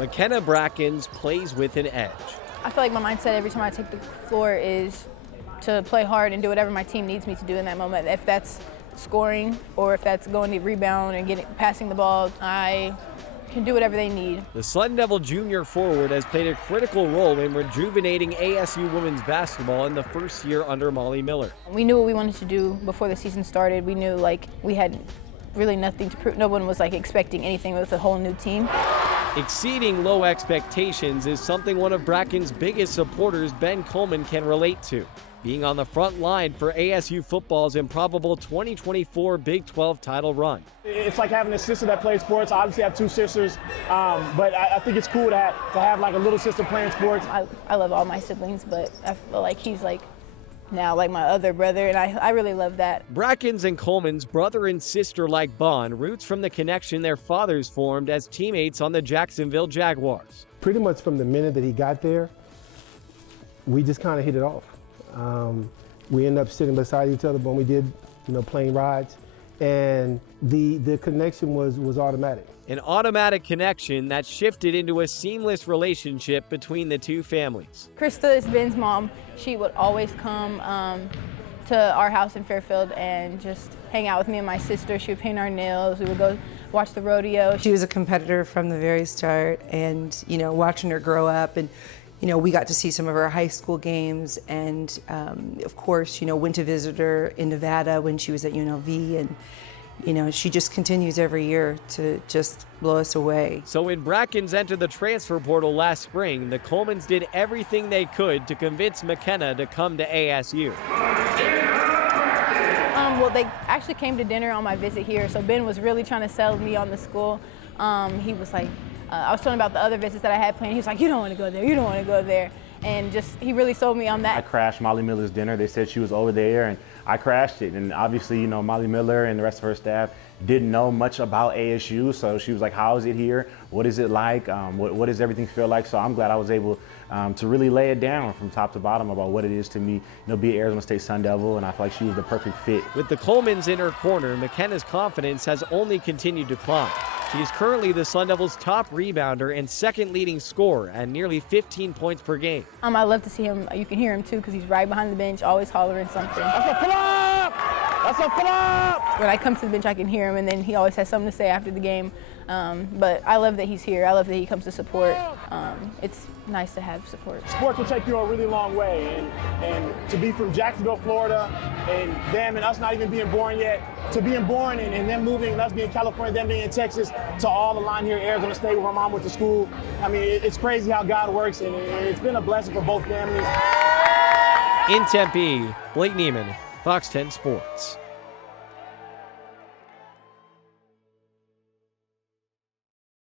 McKinna Brackens plays with an edge. I feel like my mindset every time I take the floor is to play hard and do whatever my team needs me to do in that moment. If that's scoring or if that's going to rebound and passing the ball, I can do whatever they need. The Sun Devil junior forward has played a critical role in rejuvenating ASU women's basketball in the first year under Molly Miller. We knew what we wanted to do before the season started. We knew we had really nothing to prove. No one was expecting anything with a whole new team. Exceeding low expectations is something one of Brackens' biggest supporters, Ben Coleman, can relate to. Being on the front line for ASU football's improbable 2024 Big 12 title run. It's like having a sister that plays sports. I obviously have two sisters, but I think it's cool to have a little sister playing sports. I love all my siblings, but I feel like he's now my other brother, and I really love that. Brackens and Coleman's brother and sister-like bond roots from the connection their fathers formed as teammates on the Jacksonville Jaguars. Pretty much from the minute that he got there, we just kind of hit it off. We ended up sitting beside each other when we did, plane rides, and the connection was automatic. An automatic connection that shifted into a seamless relationship between the two families. Krista is Ben's mom. She would always come to our house in Fairfield and just hang out with me and my sister. She would paint our nails. We would go watch the rodeo. She was a competitor from the very start, and watching her grow up, and we got to see some of her high school games, and of course, went to visit her in Nevada when she was at UNLV, and she just continues every year to just blow us away. So when Brackens entered the transfer portal last spring, the Colemans did everything they could to convince McKinna to come to ASU. Well, they actually came to dinner on my visit here, so Ben was really trying to sell me on the school. He was like, I was telling about the other visits that I had planned. He was like, you don't want to go there, you don't want to go there. And he really sold me on that. I crashed Molly Miller's dinner. They said she was over there, and I crashed it. And obviously, Molly Miller and the rest of her staff didn't know much about ASU, so she was like, how is it here? What is it like? What does everything feel like? So I'm glad I was able to really lay it down from top to bottom about what it is to me, be an Arizona State Sun Devil, and I feel like she was the perfect fit. With the Colemans in her corner, McKinna's confidence has only continued to climb. She is currently the Sun Devils' top rebounder and second leading scorer at nearly 15 points per game. I love to see him. You can hear him too because he's right behind the bench, always hollering something. That's a flop! That's a flop! When I come to the bench, I can hear him, and then he always has something to say after the game. But I love that he's here. I love that he comes to support. It's nice to have support. Sports will take you a really long way, and to be from Jacksonville, Florida, and them and us not even being born yet, to being born and them moving, and us being in California, them being in Texas, to all the line here at Arizona State where my mom went to school. I mean, it's crazy how God works, and it's been a blessing for both families. In Tempe, Blake Neiman, Fox 10 Sports.